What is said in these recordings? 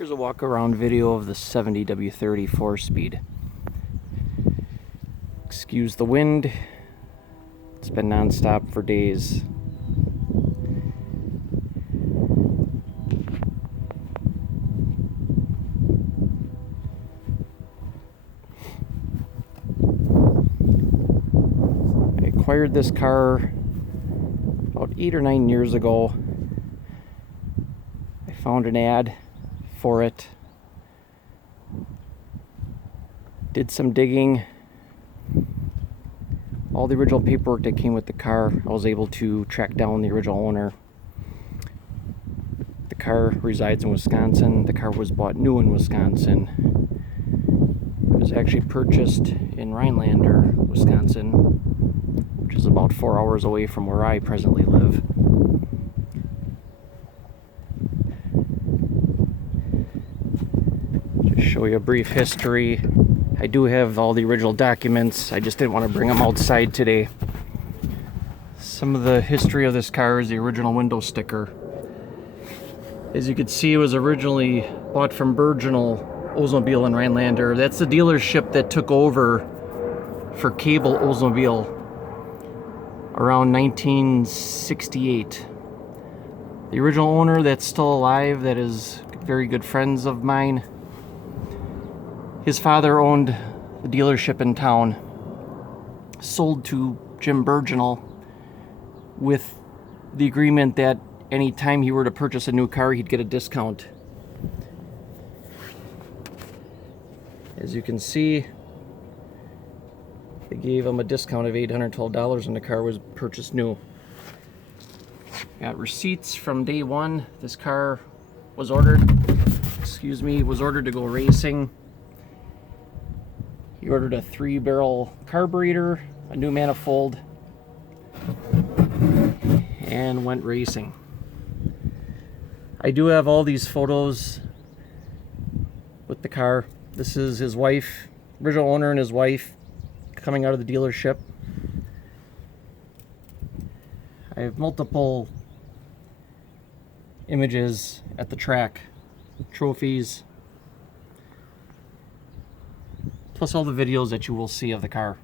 Here's a walk around video of the 70 W-30 4-speed. Excuse the wind, it's been non-stop for days. I acquired this car about 8 or 9 years ago. I found an ad for it, did some digging. All the original paperwork that came with the car, I was able to track down the original owner. The car resides in Wisconsin. The car was bought new in Wisconsin. It was actually purchased in Rhinelander, Wisconsin, which is about 4 hours away from where I presently live. Show you a brief history. I do have all the original documents. I just didn't want to bring them outside today. Some of the history of this car is the original window sticker. As you can see, it was originally bought from Virginal Oldsmobile in Rhinelander. That's the dealership that took over for Cable Oldsmobile around 1968. The original owner that's still alive, that is very good friends of mine, his father owned the dealership in town, sold to Jim Virginal with the agreement that any time he were to purchase a new car, he'd get a discount. As you can see, they gave him a discount of $812 when the car was purchased new. Got receipts from day one. This car was ordered, was ordered to go racing. He ordered a 3-barrel carburetor, a new manifold, and went racing. I do have all these photos with the car. This is his wife, original owner and his wife, coming out of the dealership. I have multiple images at the track, trophies, plus all the videos that you will see of the car.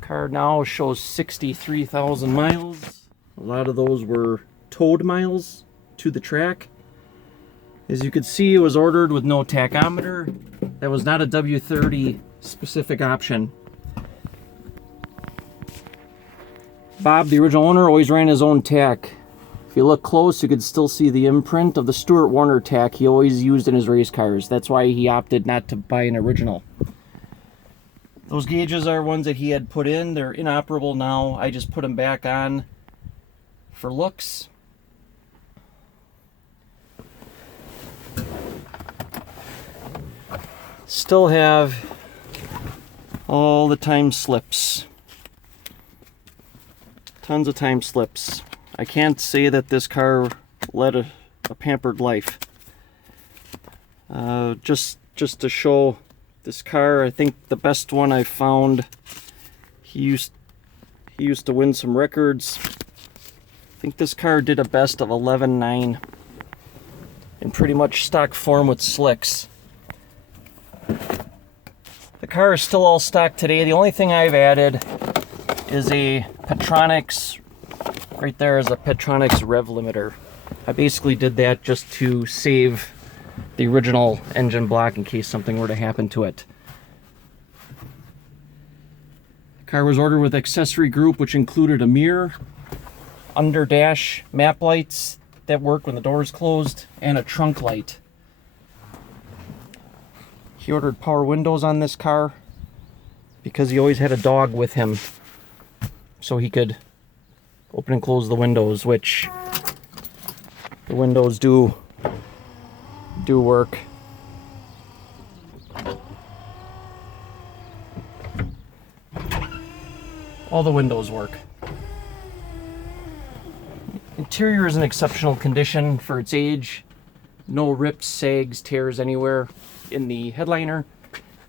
Car now shows 63,000 miles. A lot of those were towed miles to the track. As you can see, it was ordered with no tachometer. That was not a W-30 specific option. Bob, the original owner, always ran his own tach. If you look close, you could still see the imprint of the Stuart Warner tach he always used in his race cars. That's why he opted not to buy an original. Those gauges are ones that he had put in. They're inoperable now. I just put them back on for looks. Still have all the time slips. Tons of time slips. I can't say that this car led a pampered life. Just to show this car, I think the best one I found, he used to win some records. I think this car did a best of 11.9 in pretty much stock form with slicks. The car is still all stock today. The only thing I've added is a Petronix. Right there is a Petronix rev limiter. I basically did that just to save the original engine block in case something were to happen to it. The car was ordered with accessory group, which included a mirror, under dash map lights that work when the door is closed, and a trunk light. He ordered power windows on this car because he always had a dog with him, so he could open and close the windows, which the windows do work. All the windows work. Interior is in exceptional condition for its age. No rips, sags, tears anywhere in the headliner.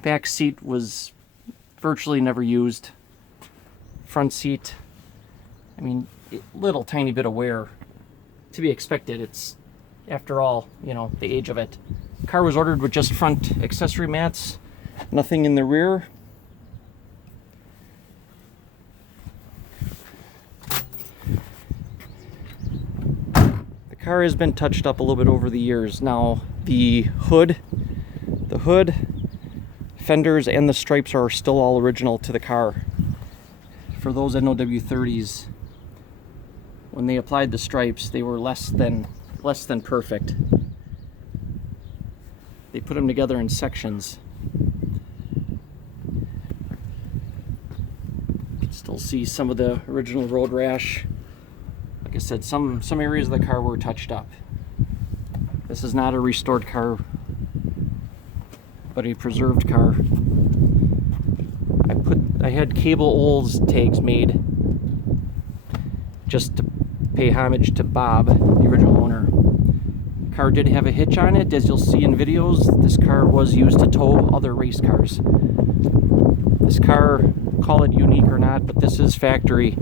Back seat was virtually never used. Front seat, I mean, little tiny bit of wear to be expected. It's, after all, you know, the age of it. Car was ordered with just front accessory mats, nothing in the rear. The car has been touched up a little bit over the years. Now the hood, fenders, and the stripes are still all original to the car. For those that know W-30s, when they applied the stripes, they were less than perfect. They put them together in sections. You can still see some of the original road rash. Like I said, some areas of the car were touched up. This is not a restored car, but a preserved car. I had cable Olds tags made just to pay homage to Bob, the original owner. The car did have a hitch on it, as you'll see in videos. This car was used to tow other race cars. This car, call it unique or not, but this is factory.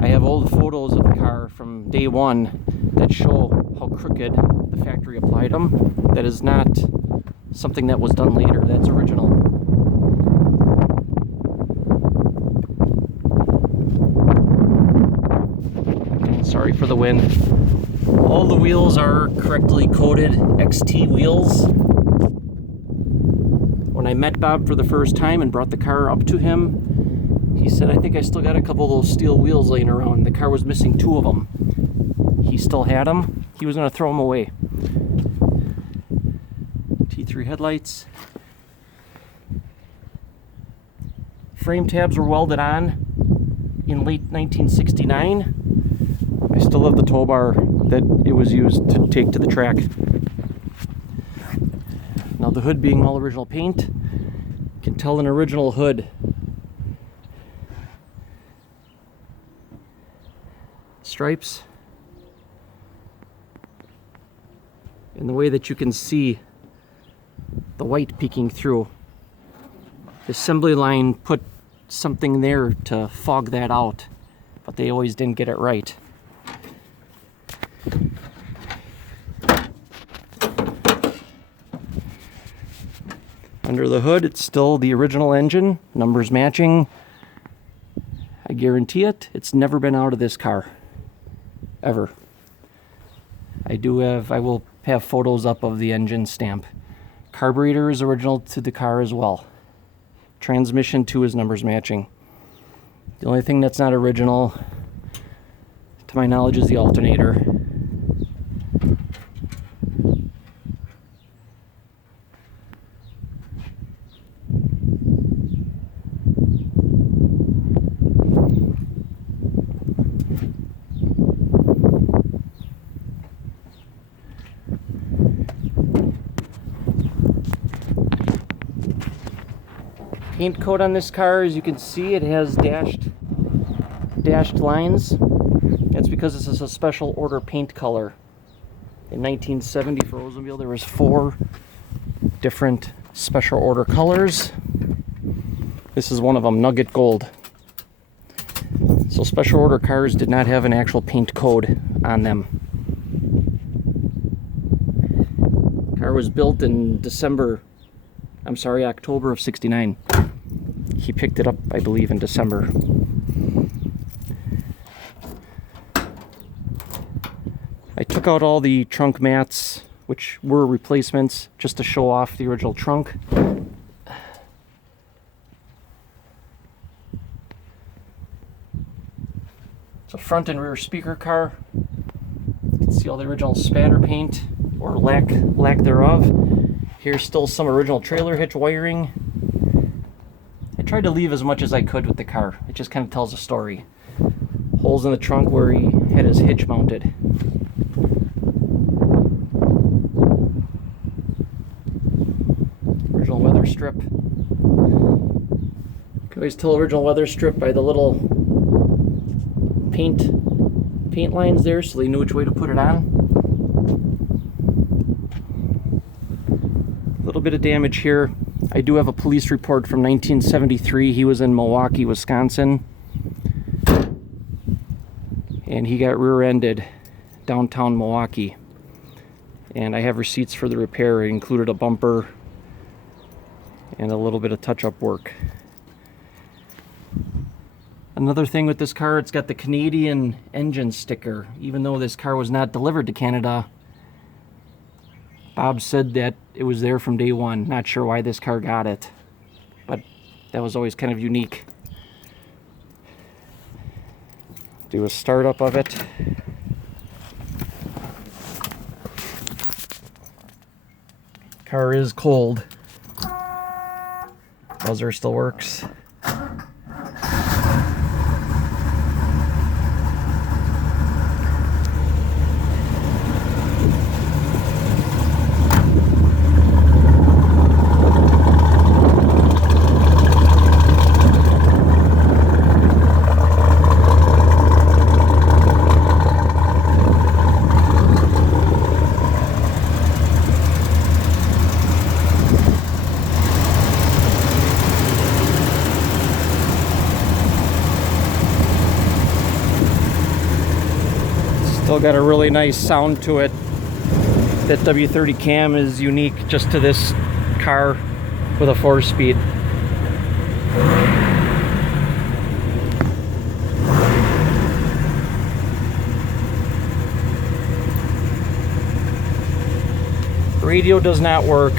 I have old photos of the car from day one that show how crooked the factory applied them. That is not something that was done later. That's original. Sorry for the wind. All the wheels are correctly coated XT wheels. When I met Bob for the first time and brought the car up to him, he said, I think I still got a couple of those steel wheels laying around. The car was missing 2 of them. He still had them. He was going to throw them away. T3 headlights. Frame tabs were welded on in late 1969. I still have the tow bar that it was used to take to the track. Now the hood being all original paint, you can tell an original hood. Stripes. And the way that you can see the white peeking through. The assembly line put something there to fog that out, but they always didn't get it right. Under the hood, it's still the original engine, numbers matching. I guarantee it, it's never been out of this car, ever. I will have photos up of the engine stamp. Carburetor is original to the car as well. Transmission too is numbers matching. The only thing that's not original, to my knowledge, is the alternator. Paint coat on this car, as you can see, it has dashed lines. That's because this is a special order paint color. In 1970 for Oldsmobile, there was 4 different special order colors. This is one of them, Nugget Gold. So special order cars did not have an actual paint code on them. Car was built in October of '69. He picked it up, I believe, in December. I took out all the trunk mats, which were replacements, just to show off the original trunk. It's a front and rear speaker car. You can see all the original spatter paint, or lack thereof. Here's still some original trailer hitch wiring. I tried to leave as much as I could with the car. It just kind of tells a story. Holes in the trunk where he had his hitch mounted. Original weather strip. You can always tell original weather strip by the little paint lines there, so they knew which way to put it on. A little bit of damage here. I do have a police report from 1973. He was in Milwaukee, Wisconsin, and he got rear-ended downtown Milwaukee. And I have receipts for the repair. It included a bumper and a little bit of touch-up work. Another thing with this car, it's got the Canadian engine sticker. Even though this car was not delivered to Canada, Bob said that it was there from day one. Not sure why this car got it, but that was always kind of unique. Do a startup of it. Car is cold. Buzzer still works. Still got a really nice sound to it. That W-30 cam is unique just to this car with a 4-speed. Radio does not work.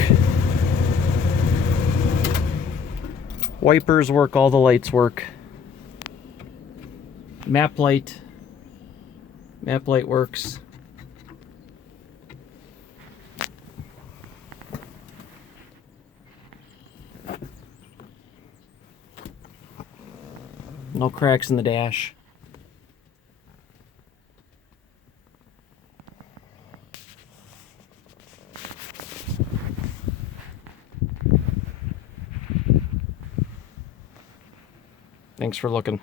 Wipers work, all the lights work. Map light works. No cracks in the dash. Thanks for looking.